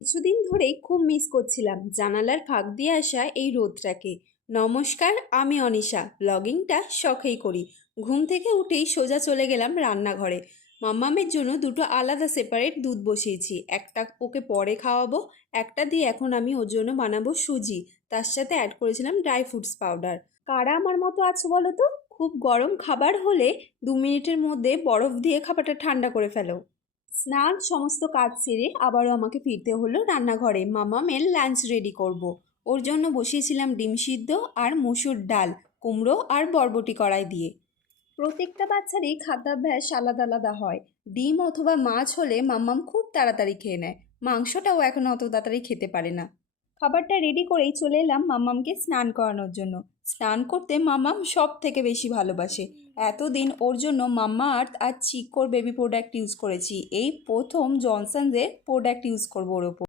কিছুদিন ধরেই খুব মিস করছিলাম জানালার ফাঁক দিয়ে আসা এই রোদটাকে। নমস্কার, আমি অনিশা, ব্লগিংটা শখেই করি। ঘুম থেকে উঠেই সোজা চলে গেলাম রান্নাঘরে। মাম্মামের জন্য দুটো আলাদা সেপারেট দুধ বসিয়েছি, একটা ওকে পরে খাওয়াবো, একটা দিয়ে এখন আমি ওর জন্য বানাবো সুজি। তার সাথে অ্যাড করেছিলাম ড্রাই ফ্রুটস পাউডার। কারা আমার মতো আছো বলো তো? খুব গরম খাবার হলে 2 মিনিটের মধ্যে বরফ দিয়ে খাবারটা ঠান্ডা করে ফেলো। স্নান সমস্ত কাজ সেরে আবারও আমাকে ফিরতে হলো রান্নাঘরে। মামামের লাঞ্চ রেডি করব। ওর জন্য বসিয়েছিলাম ডিম সিদ্ধ আর মসুর ডাল, কুমড়ো আর বরবটি কড়াই দিয়ে। প্রত্যেকটা বাচ্চারই খাদ্যাভ্যাস আলাদা আলাদা হয়। ডিম অথবা মাছ হলে মাম্মাম খুব তাড়াতাড়ি খেয়ে নেয়, মাংসটাও এখন অত তাড়াতাড়ি খেতে পারে না। খাবারটা রেডি করেই চলে এলাম মাম্মামকে স্নান করানোর জন্য। স্নান করতে মাম্মাম সব থেকে বেশি ভালোবাসে। এতদিন ওর জন্য মাম্মা আর্থ আর চিকোর বেবি প্রোডাক্ট ইউজ করেছি, এই প্রথম জনসনসের প্রোডাক্ট ইউজ করবো ওর ওপর।